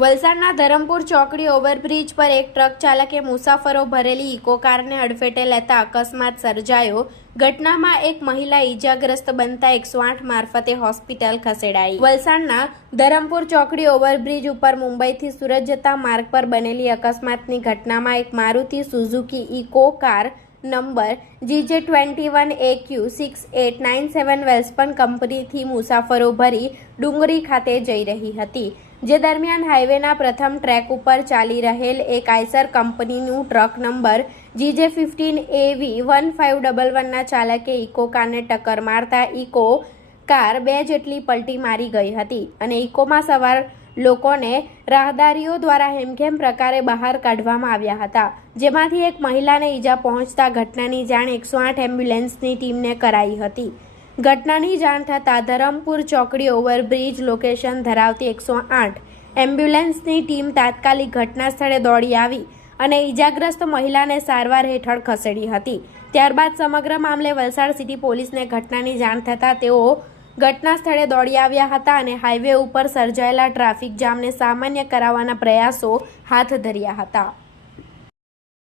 વલસાડના ધરમપુર ચોકડી ઓવરબ્રિજ પર એક ટ્રક ચાલકે મુસાફરો ભરેલી ઇકો કારને અડફેટે લેતા અકસ્માત સર્જાયો. ઘટનામાં એક મહિલા ઈજાગ્રસ્ત બનતા એકસો આઠ મારફતે હોસ્પિટલ ખસેડાઈ. વલસાડના ધરમપુર ચોકડી ઓવરબ્રિજ ઉપર મુંબઈથી સુરત જતા માર્ગ પર બનેલી અકસ્માતની ઘટનામાં એક Maruti Suzuki Eeco car number GJ twenty one A Q six eight nine seven Welspun કંપનીથી મુસાફરો ભરી ડુંગરી ખાતે જઈ રહી હતી. જે દરમિયાન હાઈવેના પ્રથમ ટ્રેક ઉપર ચાલી રહેલ એક આઈસર કંપનીનું truck number GJ fifteen AV one five double વનના ચાલકે ઇકો કારને ટક્કર મારતા ઇકો કાર બે જેટલી પલટી મારી ગઈ હતી અને ઇકોમાં સવાર લોકોને રાહદારીઓ દ્વારા હેમખેમ પ્રકારે બહાર કાઢવામાં આવ્યા હતા. જેમાંથી એક મહિલાને ઈજા પહોંચતા ઘટનાની જાણ એકસો આઠ એમ્બ્યુલન્સની ટીમને કરાઈ હતી. ઘટનાની જાણ થતાં ધરમપુર ચોકડી ઓવરબ્રિજ લોકેશન ધરાવતી એકસો આઠ એમ્બ્યુલન્સની ટીમ તાત્કાલિક ઘટના સ્થળે દોડી આવી અને ઈજાગ્રસ્ત મહિલાને સારવાર હેઠળ ખસેડી હતી. ત્યારબાદ સમગ્ર મામલે વલસાડ સિટી પોલીસને ઘટનાની જાણ થતાં તેઓ ઘટના સ્થળે દોડી આવ્યા હતા અને હાઈવે ઉપર સર્જાયેલા ટ્રાફિક જામને સામાન્ય કરાવવાના પ્રયાસો હાથ ધર્યા હતા.